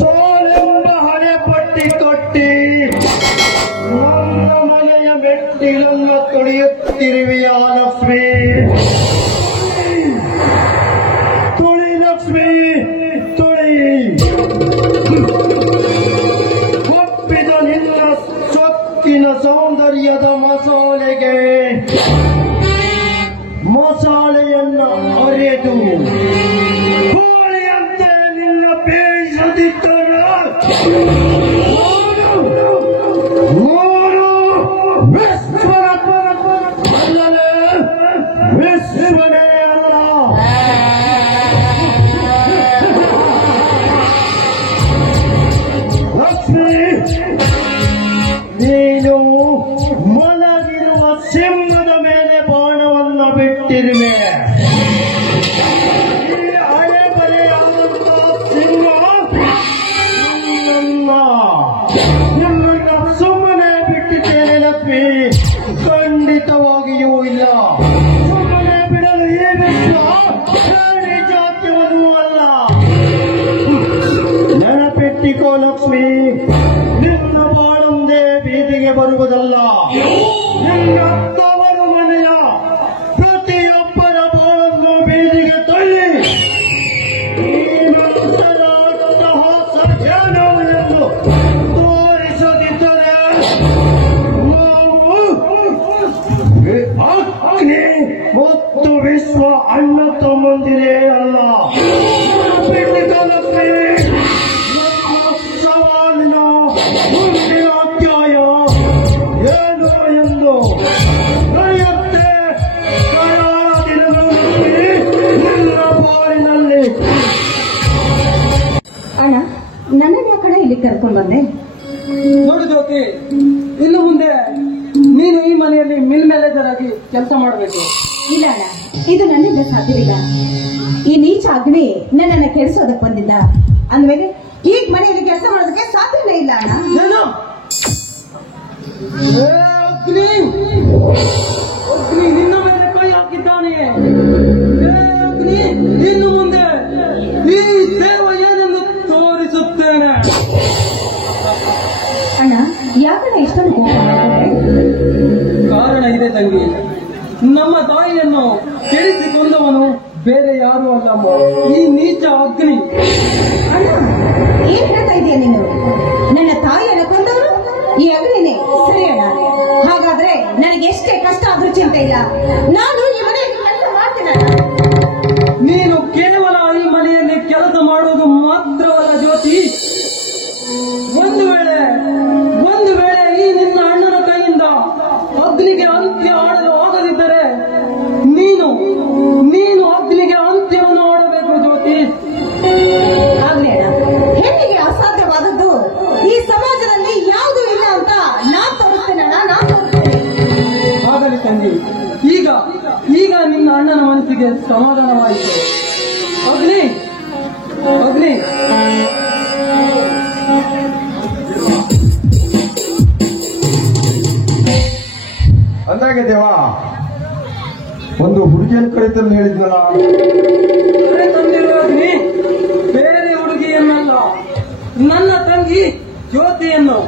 ಸೋಲೆಂಬ ಹಣೆ ಪಟ್ಟಿ ಕಟ್ಟಿ ನನ್ನ ಮನೆಯ ಮೆಟ್ಟಿಲನ್ನ ತುಳಿಯುತ್ತಿರುವೆಯ ಲಕ್ಷ್ಮಿ. ತುಳಿ ಲಕ್ಷ್ಮಿ ತುಳಿ. ಒಪ್ಪಿದ ನಿನ್ನ ಸೊಕ್ಕಿನ ಸೌಂದರ್ಯದ ಮಸಾಲೆಗೆ ಮಸಾಲೆಯನ್ನ ಅರೆದು ಕೋಳಿಯಂತೆ ನಿನ್ನ ಬೇಯಿಸದಿದ್ದರೆ ಮೂರು ಅಲ್ಲದೆ ವಿಶ್ವನೇ ಅಲ್ಲ. ಲಕ್ಷ್ಮಿ, ನೀನು ಮಲಗಿರುವ ಸಿಂಹದ ಮೇಲೆ ಬಾಣವನ್ನ ಬಿಟ್ಟಿರುವೆ. ಈ ಹಳೆ ಬರೆಯಾದಂತ ಸಿಂಹ ನಿಮ್ಮನ್ನ ಸುಮ್ಮನೆ ಬಿಟ್ಟಿದ್ದೇನೆ ಲಕ್ಷ್ಮಿ, ಖಂಡಿತವಾಗಿಯೂ ಇಲ್ಲ. ಸುಮ್ಮನೆ ಬಿಡಲು ಈ ವಿಶ್ವ ಜಾತ್ಯವೂ ಅಲ್ಲ. ನೆನಪಿಟ್ಟಿಕೋ ಲಕ್ಷ್ಮಿ, ನಿನ್ನ ಬಾಳೊಂದೇ ಬೀದಿಗೆ ಬರುವುದಲ್ಲ, ನಿನ್ನ ತವರು ಮನೆಯ ಪ್ರತಿಯೊಬ್ಬರ ಬಾಳನ್ನು ಬೀದಿಗೆ ತಳ್ಳಿ ನೀನಂತಹ ಸಜ್ಜನ ಎಂದು ತೋರಿಸದಿದ್ದರೆ ನಾವು ಅಗ್ನಿ ಮತ್ತು ವಿಶ್ವ ಅಣ್ಣ ತಮ್ಮಂದಿರೇ ಅಲ್ಲ. ಸವಾಲಿನ ಮುಂದಿನ ಅಧ್ಯಾಯ ಏನು ಎಂದು ನಡೆಯುತ್ತೆ. ಕರಾಳ ದಿನಗಳಲ್ಲಿ ನಿನ್ನ ಬಾಳಿನಲ್ಲಿ. ಅಣ್ಣ, ನನ್ನನ್ನ ಕಡೆ ಇಲ್ಲಿ ಕರ್ಕೊಂಡ್ ಬಂದೆ. ನೋಡು ಜ್ಯೋತಿ, ಇನ್ನು ಮುಂದೆ ನೀನು ಈ ಮನೆಯಲ್ಲಿ ಮಿಲ್ ಮ್ಯಾನೇಜರ್ ಆಗಿ ಕೆಲಸ ಮಾಡಬೇಕು. ಇಲ್ಲ ಅಣ್ಣ, ಇದು ನನ್ನಿಂದ ಸಾಧ್ಯವಿಲ್ಲ. ಈ ನೀಚ ಅಗ್ನಿ ನನ್ನನ್ನ ಕೆಡಿಸೋದಕ್ಕೆ ಬಂದಿದ್ದ ಅಂದ್ಮೇಲೆ ಈಗ ಮನೆಯಲ್ಲಿ ಕೆಲಸ ಮಾಡೋದಕ್ಕೆ ಸಾಧ್ಯನೇ ಇಲ್ಲ ಅಣ್ಣ. ಅಗ್ನಿ ನಿನ್ನ ಮೇಲೆ ಕೈ ಹಾಕಿದ್ದಾನೆ. ಅಗ್ನಿ, ಇನ್ನು ಮುಂದೆ ಈ ದೇವ ಏನೆಂದು ತೋರಿಸುತ್ತೇನೆ. ಅಣ್ಣ, ಯಾಕಣ್ಣ ಇಷ್ಟೊಂದು ಕೋಪ ಮಾಡ್ಕೊಂಡೆ? ಕಾರಣ ಇದೆ ತಂಗಿ, ನಮ್ಮ ತಾಯಿಯನ್ನು ಕೆಡಿಸಿಕೊಂಡವನು ಬೇರೆ ಯಾರು ಅಲ್ಲಮ್ಮ, ಈ ನೀಚ ಅಗ್ನಿ. ಅಣ್ಣ, ಏನ್ ಹೇಳ್ತಾ ಇದೀಯ ನೀನು? ನನ್ನ ತಾಯಿಯನ್ನು ಕೊಂದವರು ಈ ಅಗ್ನಿನೇ. ಸರಿ ಅಣ್ಣ, ಹಾಗಾದ್ರೆ ನನಗೆ ಎಷ್ಟೇ ಕಷ್ಟ ಆದ್ರೂ ಚಿಂತೆ ಇಲ್ಲ, ನಾನು ಈ ಮನೆಯಲ್ಲಿ ಕೆಲಸ ಮಾಡ್ತೀನಿ ಅಣ್ಣ. ನೀನು ಕೇವಲ ಈ ಮನೆಯಲ್ಲಿ ಕೆಲಸ ಮಾಡುವುದು ಮಾತ್ರವಲ್ಲ ಜ್ಯೋತಿ, ಒಂದು ವೇಳೆ ಈ ನಿನ್ನ ಅಣ್ಣನ ಕೈಯಿಂದ ಅಗ್ನಿಗೆ ಅಂತ್ಯ ಆಡಲು ಆಗದಿದ್ದರೆ ನೀನು ಅಗ್ನಿಗೆ ಅಂತ್ಯವನ್ನು ಆಡಬೇಕು ಜ್ಯೋತಿ. ಆಗ್ಲೇ ಅಣ್ಣ, ಹೆಣ್ಣಿಗೆ ಅಸಾಧ್ಯವಾದದ್ದು ಈ ಸಮಾಜದಲ್ಲಿ ಯಾವುದೂ ಇಲ್ಲ ಅಂತ ನಾನ್ ತೋರಿಸ್ತೇನಣ್ಣ, ನಾನ್ ತೋರಿಸ್ತೇನೆ. ಆಗಲಿ ತಂಗಿ, ಈಗ ನಿನ್ನ ಅಣ್ಣನ ಮನಸ್ಸಿಗೆ ಸಮಾಧಾನವಾಯಿತು. ಅಗ್ನಿ ಅಂದಾಗೆ ದೇವಾ, ಒಂದು ಹುಡುಗಿಯನ್ನು ಕರೆತಂದು ಹೇಳಿದ್ನಲ್ಲ. ತಂದಿರುವ ಅಗ್ನಿ ಬೇರೆ ಹುಡುಗಿಯನ್ನಲ್ಲ, ನನ್ನ ತಂಗಿ ಜ್ಯೋತಿಯನ್ನು.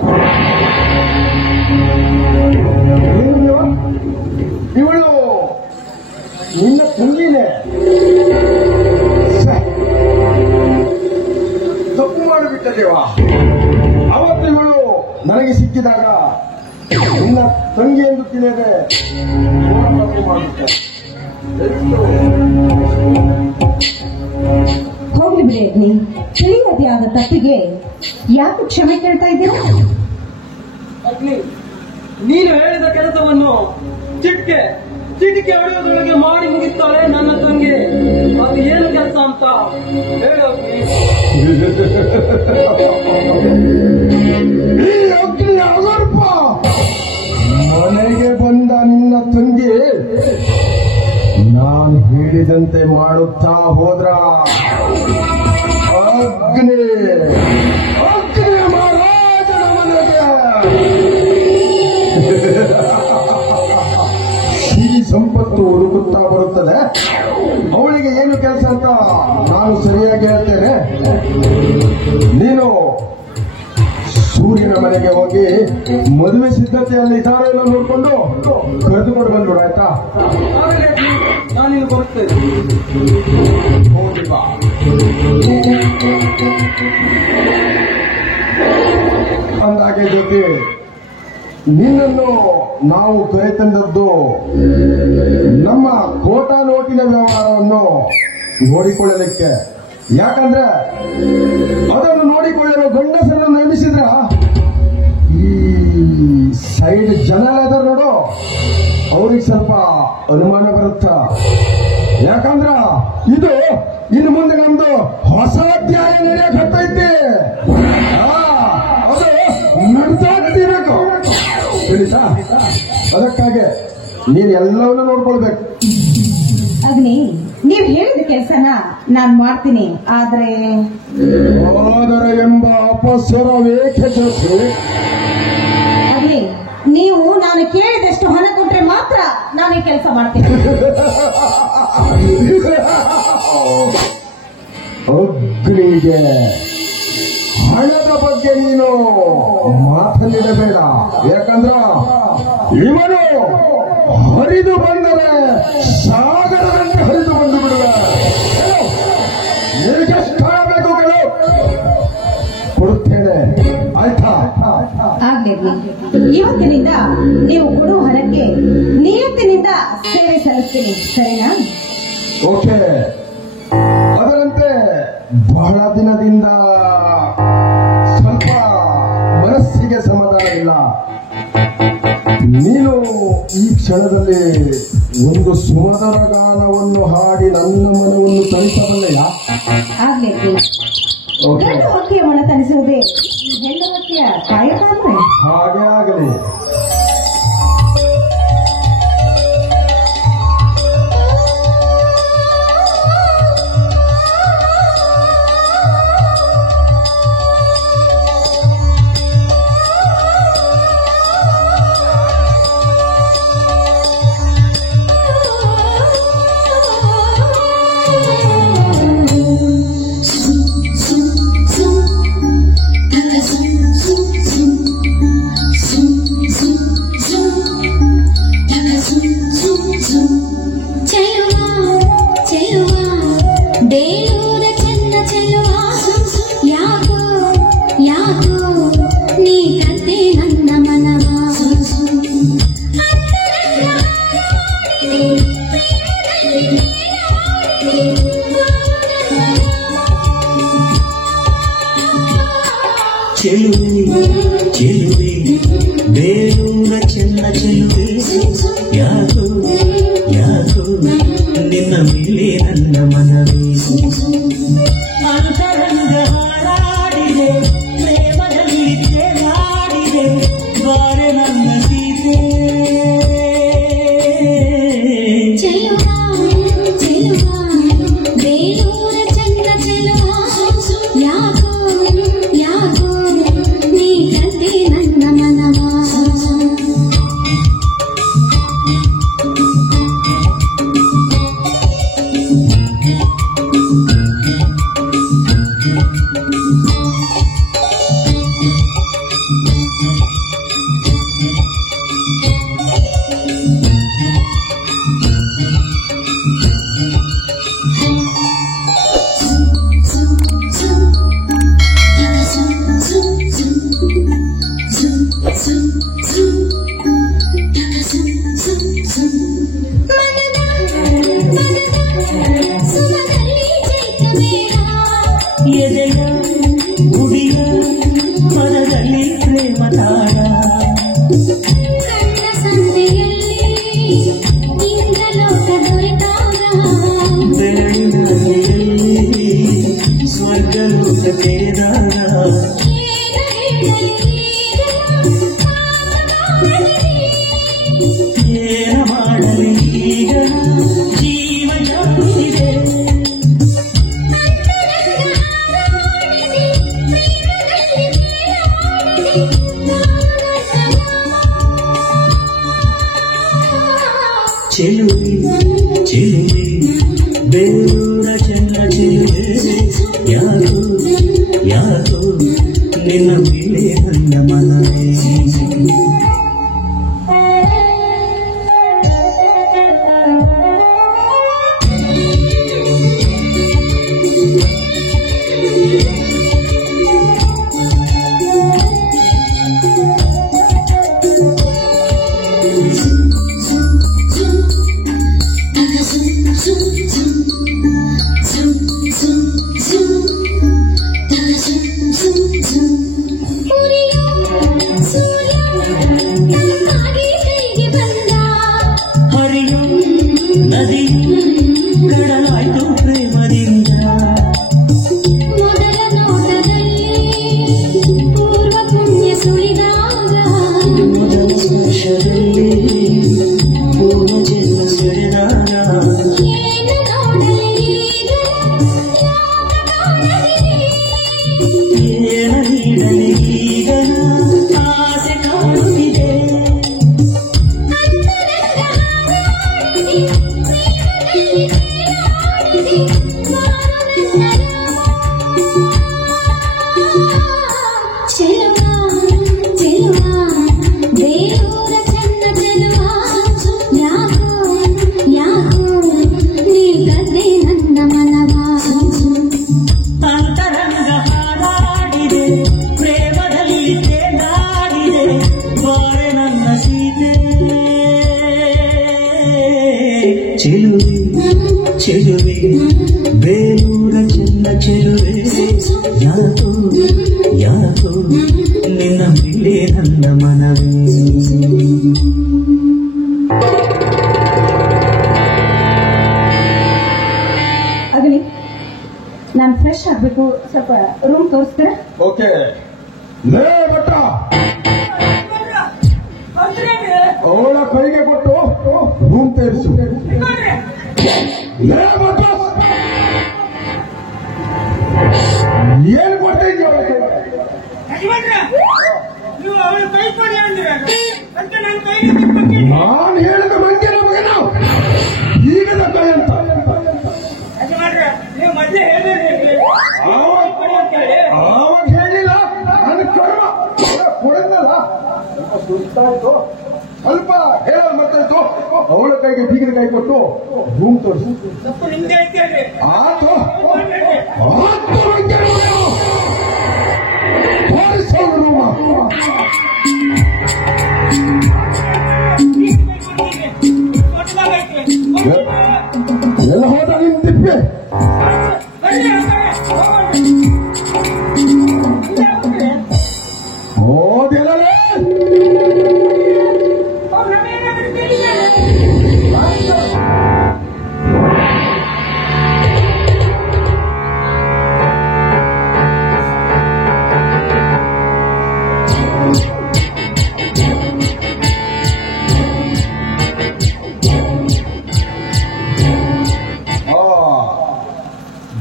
ಇವಳು ನಿನ್ನ ತಂಗಿನೇ. ತಪ್ಪು ಮಾಡಿಬಿಟ್ಟ ದೇವಾ. ಅವತ್ತು ಇವಳು ನನಗೆ ಸಿಕ್ಕಿದಾಗ ನಿನ್ನ ತಂಗಿ ಎಂದು ತಿಳಿಯದೆ ತಪ್ಪು ಮಾಡಿಬಿಟ್ಟೆ. ಹೋಗ್ಲಿ ಬಿಡಿ ಅಗ್ನಿ, ತಿಳಿಯದೇ ಆದ ತಪ್ಪಿಗೆ ಯಾಕೆ ಕ್ಷಮೆ ಕೇಳ್ತಾ ಇದ್ದೀರಾ? ಅಗ್ನಿ, ನೀನು ಹೇಳಿದ ಕೆಲಸವನ್ನು ಚಿಟಿಕೆ ಹೊಡೆಯೋದ್ರೊಳಗೆ ಮಾಡಿ ಮುಗಿಸ್ತಾಳೆ ನನ್ನ ತಂಗಿ. ಅದು ಏನು ಕೆಲಸ ಅಂತ ಹೇಳು ಅಗ್ನಿ. ಈ ಅಗ್ನಿ ಅಗರ್ಭ ಮನೆಗೆ ಹೇಳಿದಂತೆ ಮಾಡುತ್ತಾ ಹೋದ್ರ ಅಗ್ನಿ ಮಹಾರಾಜನ ಮನೆಗೆ ಈ ಸಂಪತ್ತು ಹುಡುಕುತ್ತಾ ಬರುತ್ತದೆ. ಅವಳಿಗೆ ಏನು ಕೆಲಸ ಅಂತ ನಾನು ಸರಿಯಾಗಿ ಹೇಳ್ತೇನೆ. ನೀನು ಸೂರ್ಯನ ಮನೆಗೆ ಹೋಗಿ ಮದುವೆ ಸಿದ್ಧತೆಯಲ್ಲಿ ಇದ್ದಾರೆ ಎಲ್ಲ ನೋಡ್ಕೊಂಡು ಕರೆದುಕೊಂಡು ಬಂದ್ಬಿಡು, ಆಯ್ತಾ? ನಾನಿಲ್ಲಿ ಬರುತ್ತೇನೆ. ಹೋಗಿ ಬಾ. ಅಂದಾಗೆ ಜೊತೆ ನಿನ್ನನ್ನು ನಾವು ಕರೆತಂದದ್ದು ನಮ್ಮ ಕೋಟಾ ನೋಟಿನ ವ್ಯವಹಾರವನ್ನು ನೋಡಿಕೊಳ್ಳಲಿಕ್ಕೆ. ಯಾಕಂದ್ರೆ ಅದನ್ನು ನೋಡಿಕೊಳ್ಳಲು ಗಂಡಸರನ್ನು ನೇಮಿಸಿದ್ರ ಈ ಸೈಡ್ ಜನ ಅದಾರ ನೋಡು, ಅವ್ರಿಗೆ ಸ್ವಲ್ಪ ಅನುಮಾನ ಬರುತ್ತ. ಯಾಕಂದ್ರ ಇದು ಇನ್ನು ಮುಂದೆ ನಮ್ದು ಹೊಸ ಅಧ್ಯಾಯ ನಡೆಯಕತ್ತೈತಿ. ಅದು ನಡೆಸಾಕ್ತಿರ್ಬೇಕು, ತಿಳಿತಾ? ಅದಕ್ಕಾಗಿ ನೀನ್ ಎಲ್ಲವನ್ನೂ ನೋಡ್ಕೊಳ್ಬೇಕು. ಅಗ್ನಿ, ನೀವ್ ಹೇಳಿದ ಕೆಲಸನ ನಾನ್ ಮಾಡ್ತೀನಿ. ಆದ್ರೆ ಎಂಬ ಅಪಸ್ವರವೇಕೆ ಜೊತೆ ಅಗ್ನಿ, ನೀವು ನಾನು ಕೇಳಿದಷ್ಟು ಹಣ ಕೊಟ್ರೆ ಮಾತ್ರ ನಾನು ಈ ಕೆಲಸ ಮಾಡ್ತೀನಿ. ಅಗ್ನಿಗೆ ಹಣದ ಬಗ್ಗೆ ನೀನು ಮಾತನ್ನಿಡಬೇಡ. ಯಾಕಂದ್ರ ಇವನು ಹರಿದು ಬಂದರೆ ಸಾಗರದಂತೆ ಹರಿದು ಬಂದು ಬಿಡುವೆ. ನಿನಗೆಷ್ಟು ಹಣ ಬೇಕು ಕೇಳು, ಕೊಡುತ್ತೇನೆ, ಆಯ್ತಾ? ಆಗ್ಲಿ ಅಗ್ನಿ, ಇವತ್ತಿನಿಂದ ನೀವು ಕೊಡುವ ಹಣಕ್ಕೆ ನಿಯತ್ತಿನಿಂದ ಸೇವೆ ಸಲ್ಲಿಸ್ತೀನಿ, ಸರಿನಾ? ಓಕೆ. ಅದರಂತೆ ಬಹಳ ದಿನದಿಂದ ಸ್ವಲ್ಪ ಮನಸ್ಸಿಗೆ ಸಮಾಧಾನ ಇಲ್ಲ. ನೀನು ಈ ಕ್ಷಣದಲ್ಲಿ ಒಂದು ಸುಮಧುರ ಗಾನವನ್ನು ಹಾಡಿ ನನ್ನ ಮನವನ್ನು ತಣಿಸಬಲ್ಲೆಯಾ? ಆಗ್ಲಿ ಅಗ್ನಿ, ಓಕೆ, ಗಂಡು ಹಕ್ಕಿಯ ಮನ ತನಿಸುವುದೇ ಹೆಣ್ಣು ಹಕ್ಕಿಯ ಕಾಯಕ ಅಂದ್ರೆ. ಹಾಗೆ ಆಗಲಿ. ಚೆಲುವೆ ಬೇರೂರ ಚೆನ್ನ ಚೆಲುವೆ, ಯಾಕೋ ಯಾಕೋ ನಿನ್ನ ಮೇಲೆ ನನ್ನ ಮನವೇ ಅಂತರಂಗ ಹಾರಾಡಿದೆ, ಪ್ರೇಮದಲ್ಲಿ ತೇಲಾಡಿದೆ, ಬಾರೆ ನನ್ನ ಸೀತೆ. ಬೇರೂರ ಚೆನ್ನ ಚೆಲುವ, ಯಾಕೋ ಯಾಕೋ ನೀ ಕತೆ ನನ್ನ ಮನವ. ಎದೆಯ ಗುಡಿಯ ಮನದಲ್ಲಿ ಪ್ರೇಮ ತಾಳ, ಕಣ್ಣ ಸಂತೆಯಲ್ಲಿ ಇಂದ್ರಲೋಕ ದೊರೆತಾಗ, ಬೆರಳಿನಲ್ಲಿ ಸ್ವರ್ಗಲೋಕ ತೇದಾಗ, ಏನ ಮಾಡಲಿ ಈಗ ಜೀವ ಜಾತಿ ಚೆಲುವೆ ಚೆಲುವೆ ಬೇರೂರ ಚಂದ ಚೆಲುವೆ ಯಾಕೋ ಯಾಕೋ ನಿನ್ನ ಮೇಲೆ ನನ್ನ ಮನವೇ ಕಡಲಾಯ್ತು ಪ್ರೇಮದಿಂದ ಮೊದಲ ನೋಟದಲ್ಲಿ ಪೂರ್ವ ಪುಣ್ಯ ಸುಳಿದಾಗ ಮೊದಲ ಸ್ಪರ್ಶದಲ್ಲಿ ಪೂರ್ಣ ಜನ್ಮ ಸೆಳೆದಾಗ ಏನು ನೋಡಲಿ ಈಗ ಏನ ನೀಡಲಿ ಈಗ ಆಸೆ ಕಾಣುತ್ತಿದೆ ಅಂತರಂಗ ಹಾರಾಡಿದೆ ಪ್ರೇಮದಲ್ಲಿ ತೇಲಾಡಿದೆ ಬಾರೆ ನನ್ನ ಸೀತೆ ಚೆಲುವೆ ಚೆಲುವೆ ಬೇರೂರ ಚೆನ್ನ ಚೆಲುವೆ ಯಾಕೋ ಯಾಕೋ ನಿನ್ನ ಮೇಲೆ ನನ್ನ ಮನವೇ ಅಗಲಿ ನಾನು ಫ್ರೆಶ್ ಆಗ್ಬೇಕು, ಸ್ವಲ್ಪ ರೂಮ್ ತೋರಿಸ್ತೀರಾ? ಓಕೆ ಲೇ ಭಟ್ಟ ಅವಳ ಕೈಗೆ ಕೊಟ್ಟು ರೂಮ್ ತೇರಿಸು. ಲೇ ಭಟ್ಟ ಏನು ಕೊಡ್ತಾ ಇದೀಯ ಅವಳ ಕೈಗೆ? ನಾನು ಹೇಳಿದ ಮಂಗೆ ನಮಗೆ ನಾವು ಈಗದ ಕೈ ಅಂತ ಆವಾಗ ಹೇಳಿಲ್ಲ, ನನ್ನ ಕರ್ಮ ಕೊಡಲ್ಲ. ಸುಸ್ತಾಯ್ತು, ಸ್ವಲ್ಪ ಹೇಳೋದು ಮತ್ತಾಯ್ತು. ಅವಳ ಕೈಗೆ ಬೀಗದ ಕೈ ಕೊಟ್ಟು ರೂಮ್ ತೋರಿಸು. ಆತು ತೋರಿಸೋದು ರೂಮ. ಎಲ್ಲ ಹೋದ ನಿಮ್ ತಿಪ್ಪೆ. ಹೋದೆಲ್ಲೇ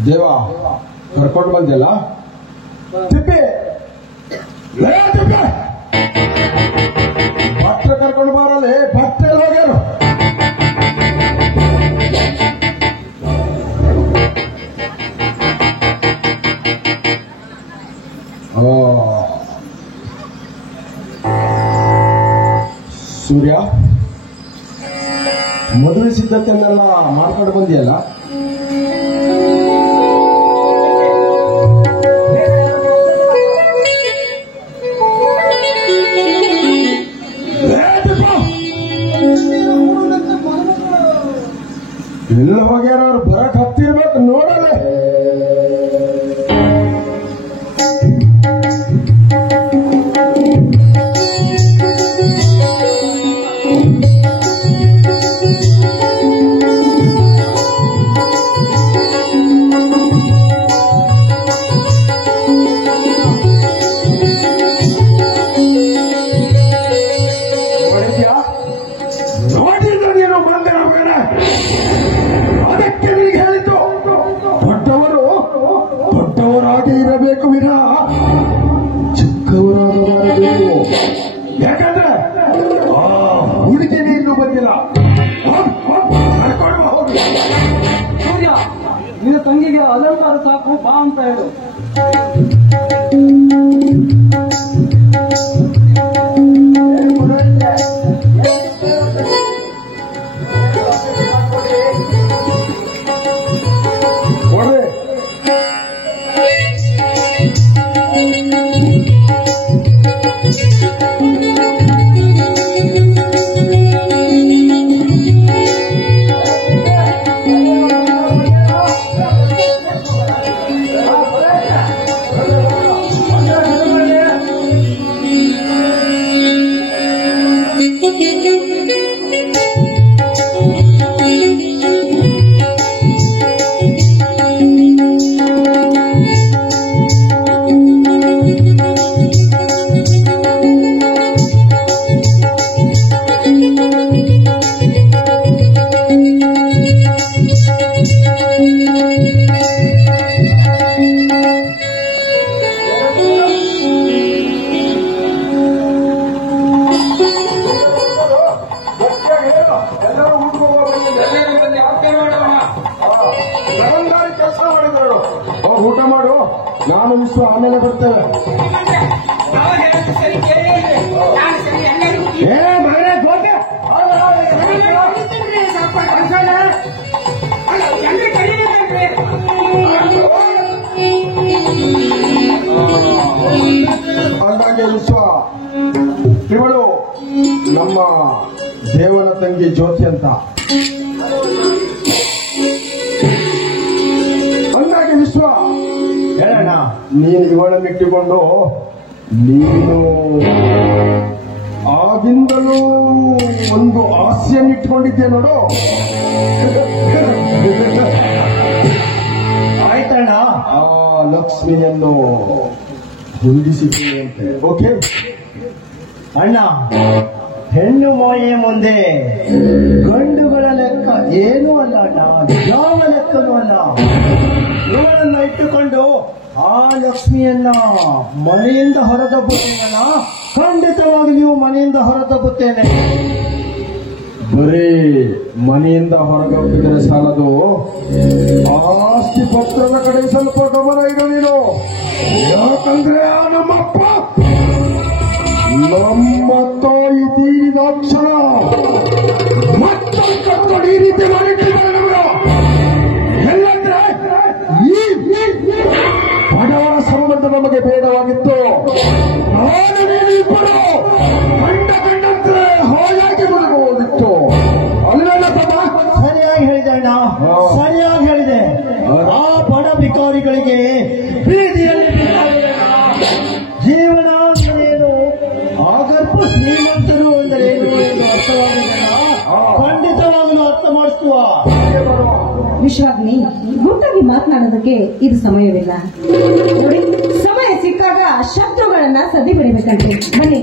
ದೇವ ಕರ್ಕೊಂಡು ಬಂದೆಲ್ಲ ತಿಪ್ಪೆ. ಲೇ ತಿಪ್ಪೆ, ಭಟ್ರ ಕರ್ಕೊಂಡು ಬಾರಲ್ಲೇ, ಭಟ್ರೆ ಹೋಗ್ಯಾರು. ಸೂರ್ಯ, ಮದುವೆ ಸಿದ್ಧತೆಯನ್ನೆಲ್ಲ ಮಾಡ್ಕೊಂಡು ಬಂದಿಯಲ್ಲ? ಎಲ್ಲ ಹೋಗ್ಯಾರ, ಅವ್ರು ಬರಕ್ ಹತ್ತಿರ್ಬೇಕು ನೋಡಲೆ. ತಂಗಿಗೆ ಅಲಂಕಾರ ಸಾಕು ಬಾ ಅಂತ ಹೇಳು. ಊಟ ಮಾಡು, ನಾನು ವಿಶ್ವ ಆಮೇಲೆ ಬರ್ತೇವೆ. ಅಂದಾಗೆ ವಿಶ್ವ, ಇವಳು ನಮ್ಮ ದೇವನ ತಂಗಿ ಜ್ಯೋತಿ ಅಂತ. ಅಂದಾಗೆ ವಿಶ್ವ, ಹೇಳೋಣ, ನೀನು ಇವಳನ್ನಿಟ್ಟುಕೊಂಡು ನೀನು ಆಗಿಂದಲೂ ಒಂದು ಆಸೆಯನ್ನಿಟ್ಕೊಂಡಿದ್ದೆ ನೋಡು. ಆಯ್ತಣ್ಣ, ಆ ಲಕ್ಷ್ಮಿಯನ್ನು ಹೊಂದಿಸಿದ್ದೇನೆ ಅಂತೆ. ಓಕೆ ಅಣ್ಣ, ಹೆಣ್ಣು ಮೋಯೆ ಮುಂದೆ ಗಂಡುಗಳ ಲೆಕ್ಕ ಏನೂ ಅಲ್ಲ ಅಣ್ಣ, ಯಾವ ಲೆಕ್ಕನೂ ಅಲ್ಲ. ಇವಳನ್ನ ಇಟ್ಟುಕೊಂಡು ಆ ಲಕ್ಷ್ಮಿಯನ್ನ ಮನೆಯಿಂದ ಹೊರದಬ್ಬುತ್ತೇನಲ್ಲ, ಖಂಡಿತವಾಗಿಯೂ ಮನೆಯಿಂದ ಹೊರದಬ್ಬುತ್ತೇನೆ. ಬರೀ ಮನೆಯಿಂದ ಹೊರಗಬ್ಬಿದರೆ ಸಾಲದು, ಆಸ್ತಿ ಪತ್ರದ ಕಡೆ ಸ್ವಲ್ಪ ಗಮನ ಇಡು ನೀನು. ಯಾಕಂದ್ರೆ ನಮ್ಮಪ್ಪ ನಮ್ಮ ತಾಯಿ ತೀರಿದ ಕ್ಷಣ ಮತ್ತೊಂದು ಈ ರೀತಿ ಮಾಡಿಟ್ಟಿದ್ದಾರೆ ನಮಗೆ. ಎಲ್ಲಂದ್ರೆ ಈ ಬಡವರ ಸಂಬಂಧ ನಮಗೆ ಬೇಡವಾಗಿತ್ತು. ನಾನು ನೀನು ಇಬ್ಬರು ಕಂಡಂತೆ ಹಾಯಾಗಿ ಬರಬಹುದಿತ್ತು. ಅಲ್ವೇನ ಪದ? ಸರಿಯಾಗಿ ಹೇಳಿದೆ ಅಣ್ಣ, ಸರಿಯಾಗಿ ಹೇಳಿದೆ. ಆ ಬಡ ಭಿಕಾರಿಗಳಿಗೆ ಬೀದಿಯಲ್ಲಿ ಜೀವನ ಅಂದರೇನು, ಆಗರ್ಭ ಶ್ರೀಮಂತರು ಅಂದರೇನು ಎಂದು ಅರ್ಥವಾಗಿದೆ. ಖಂಡಿತವಾಗಲೂ ಅರ್ಥ ಮಾಡಿಸುವ. ವಿಶ್ವಾಗ್ನಿ, ಗುಟ್ಟಾಗಿ ಮಾತನಾಡೋದಕ್ಕೆ ಇದು ಸಮಯವಿಲ್ಲ. ನೋಡಿ, ಸಮಯ ಸಿಕ್ಕಾಗ ಶತ್ರುಗಳನ್ನ ಸದಿ ಬಿಡಬೇಕಂತೆ. ಬನ್ನಿ.